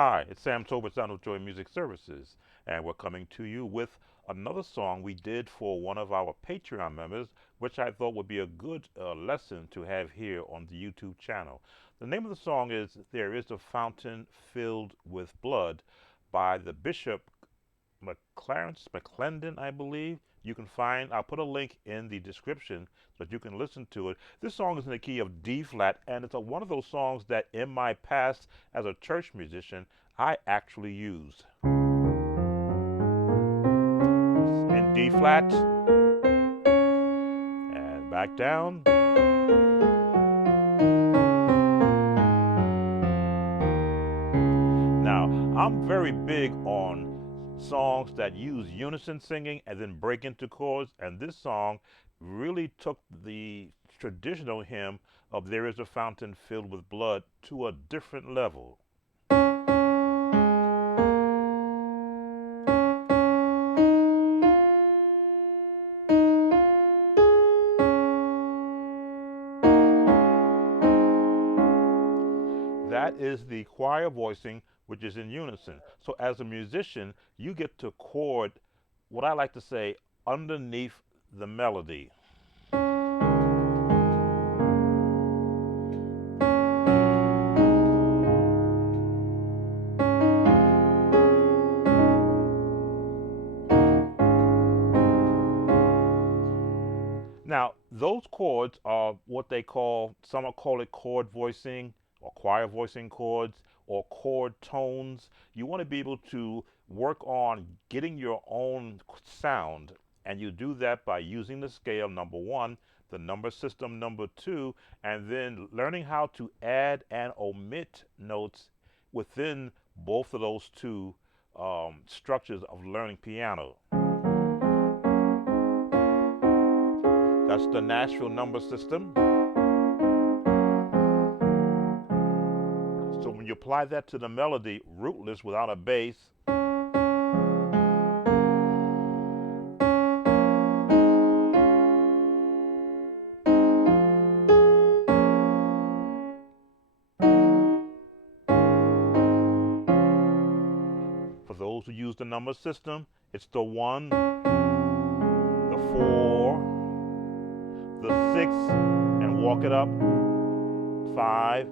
Hi, it's Sam Tolbert, Sound of Joy Music Services, and we're coming to you with another song we did for one of our Patreon members, which I thought would be a good lesson to have here on the YouTube channel. The name of the song is There Is a Fountain Filled with Blood by the Bishop McClendon, I believe. You can find, I'll put a link in the description so that you can listen to it. This song is in the key of D flat, and it's one of those songs that in my past as a church musician, I actually used. In D flat, and back down. Now, I'm very big on songs that use unison singing and then break into chords, and this song really took the traditional hymn of There Is a Fountain Filled with Blood to a different level. That is the choir voicing, which is in unison. So as a musician, you get to chord what I like to say underneath the melody. Now, those chords are what they call, some will call it chord voicing or choir voicing chords or chord tones. You want to be able to work on getting your own sound, and you do that by using the scale, number one, the number system, number two, and then learning how to add and omit notes within both of those two structures of learning piano. That's the Nashville number system. So when you apply that to the melody, rootless without a bass, for those who use the number system, it's the 1, the 4, the 6, and walk it up, 5,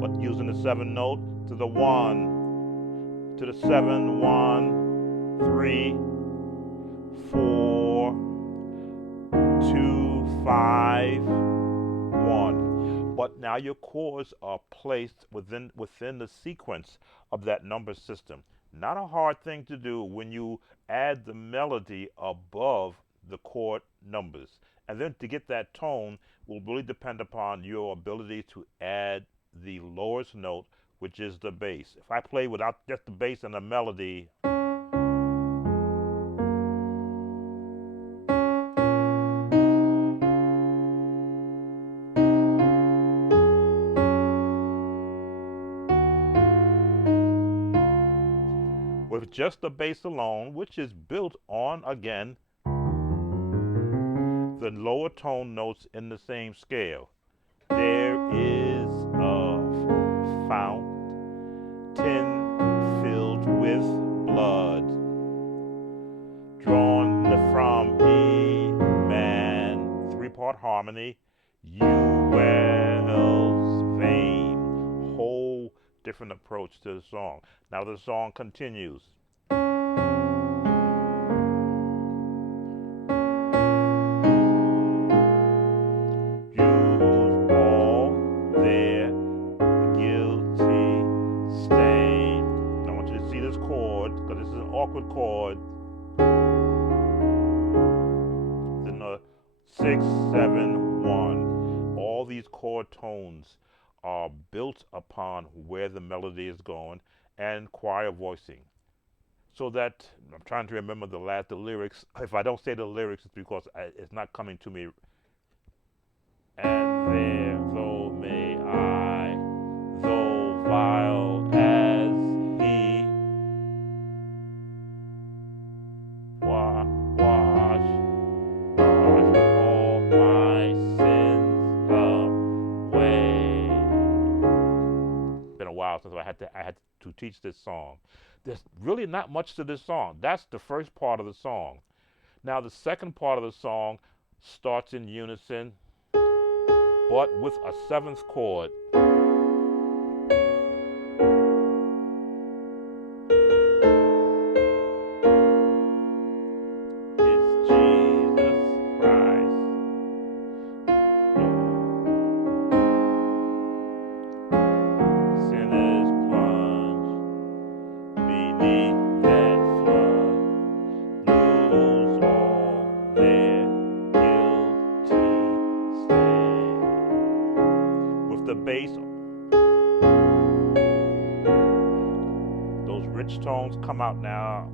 but using the 7 note to the 1, to the 7, 1, 3, 4, 2, 5, 1. But now your chords are placed within the sequence of that number system. Not a hard thing to do when you add the melody above the chord numbers. And then to get that tone will really depend upon your ability to add the lowest note, which is the bass. If I play without just the bass and the melody, with just the bass alone, which is built on, again, the lower tone notes in the same scale. There is a fountain filled with blood, drawn from a man, 3-part harmony, you wells vein. Whole different approach to the song. Now the song continues. Because this is an awkward chord. Then a 6, 7, 1. All these chord tones are built upon where the melody is going, and choir voicing. So that, I'm trying to remember the lyrics. If I don't say the lyrics, it's because it's not coming to me. And therefore may I, though vile as he, wash all my sins away. Been a while house, and so I had to teach this song. There's really not much to this song. That's the first part of the song. Now the second part of the song starts in unison, but with a seventh chord. It's Jesus Christ. Sinners plunge beneath that flood, lose all their guilty stain. With the bass, those rich tones come out now.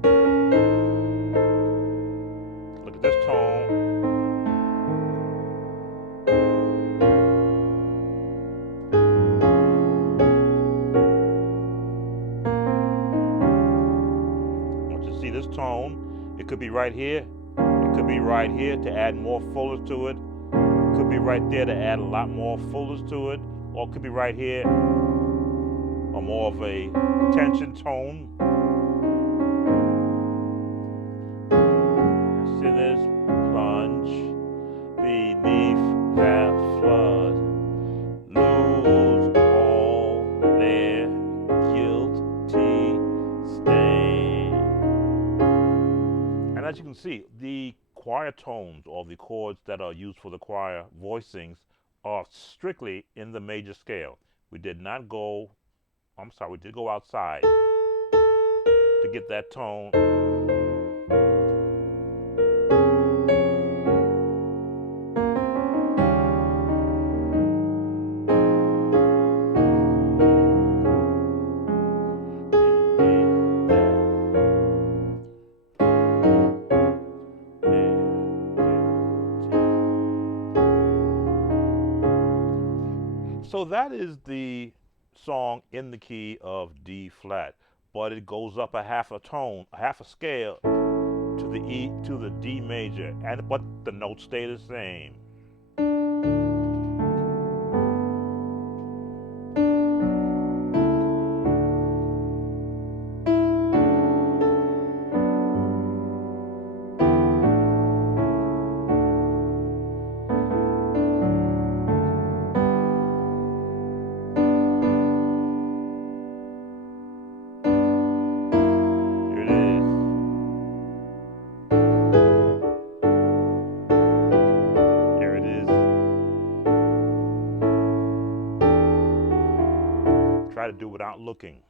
Look at this tone. I want you to see this tone. It could be right here. It could be right here to add more fullness to it. It could be right there to add a lot more fullness to it. Or it could be right here, or more of a tension tone. Sinners plunge beneath that flood, lose all their guilty stain. And as you can see, the choir tones, or the chords that are used for the choir voicings, are strictly in the major scale. We did not go, we did go outside to get that tone. So that is the song in the key of D flat, but it goes up a half a tone, a half a scale to the E, to the D major, but the notes stay the same. Try to do without looking.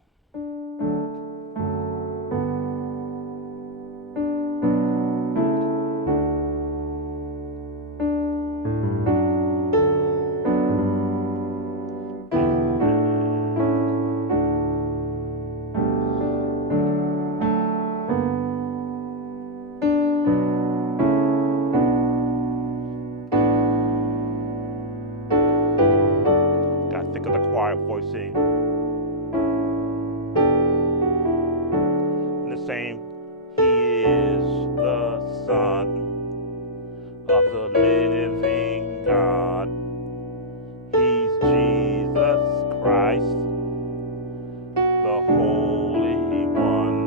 Gotta think of the choir voicing. Same, he is the Son of the living God. He's Jesus Christ, the Holy One.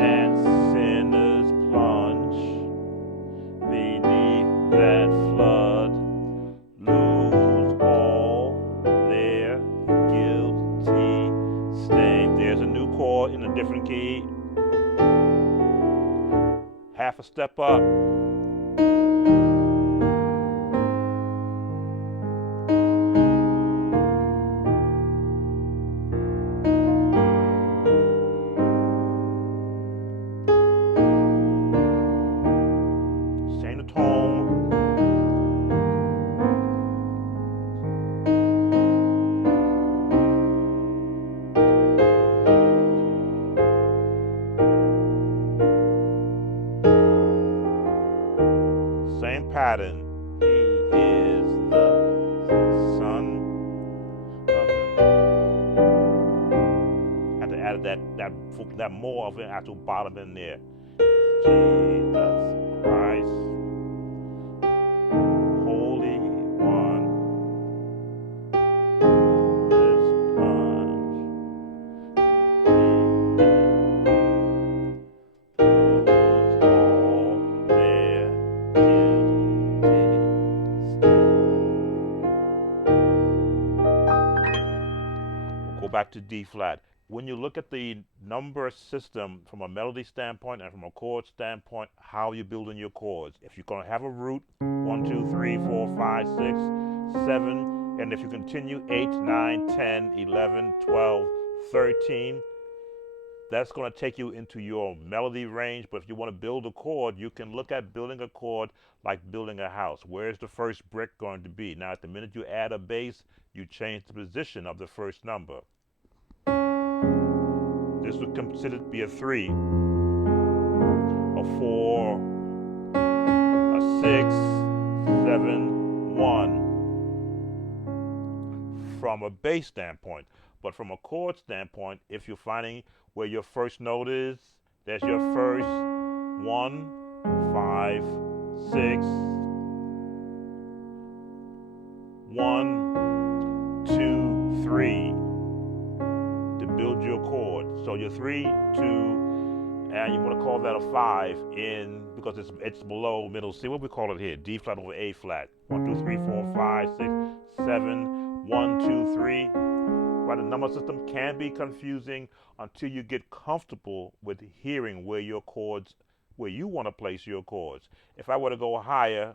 And sinners plunge beneath that flood, lose all their guilty stain. There's a new chord in a different key. Half a step up. Same tone. Same pattern. He is the Son of the. Had to add that more of an actual bottom in there. Jesus Christ, Holy One. This go back to D flat. When you look at the number system from a melody standpoint and from a chord standpoint, how you're building your chords. If you're going to have a root, 1, 2, 3, 4, 5, 6, 7, and if you continue 8, 9, 10, 11, 12, 13, that's going to take you into your melody range. But if you want to build a chord, you can look at building a chord like building a house. Where's the first brick going to be? Now, at the minute you add a bass, you change the position of the first number. This would considered to be a 3, a 4, a 6, 7, 1 from a bass standpoint. But from a chord standpoint, if you're finding where your first note is, there's your first 1, 5, 6, 1, 2, 3 to build your chord. So your 3, 2, and you want to call that a 5 in because it's below middle C. What we call it here? D flat over A flat. 1, 2, 3, 4, 5, 6, 7, 1, 2, 3. Right, the number system can be confusing until you get comfortable with hearing where your chords, where you want to place your chords. If I were to go higher,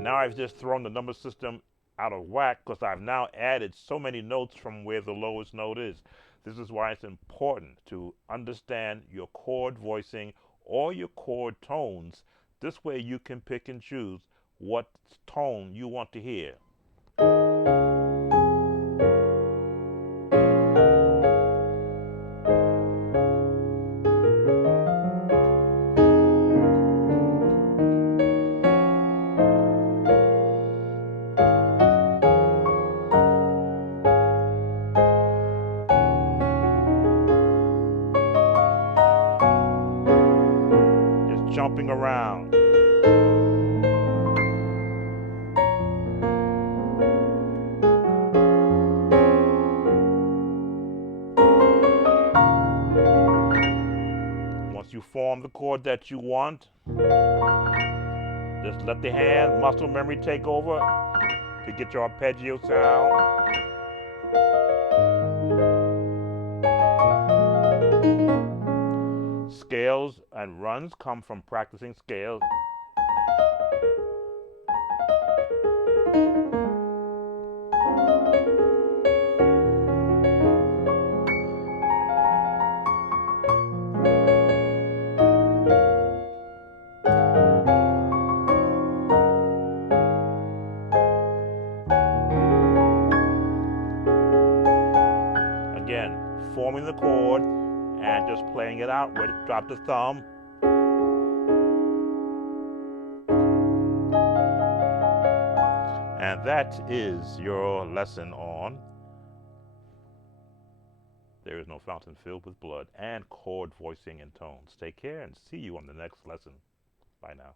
now I've just thrown the number system out of whack because I've now added so many notes from where the lowest note is. This is why it's important to understand your chord voicing or your chord tones. This way you can pick and choose what tone you want to hear. Just jumping around. Once you form the chord that you want, just let the hand muscle memory take over to get your arpeggio sound. Scales and runs come from practicing scales. Again, forming the chord and just playing it out. Where to drop the thumb. And that is your lesson on There is no fountain filled with blood and chord voicing and tones. Take care and see you on the next lesson. Bye now.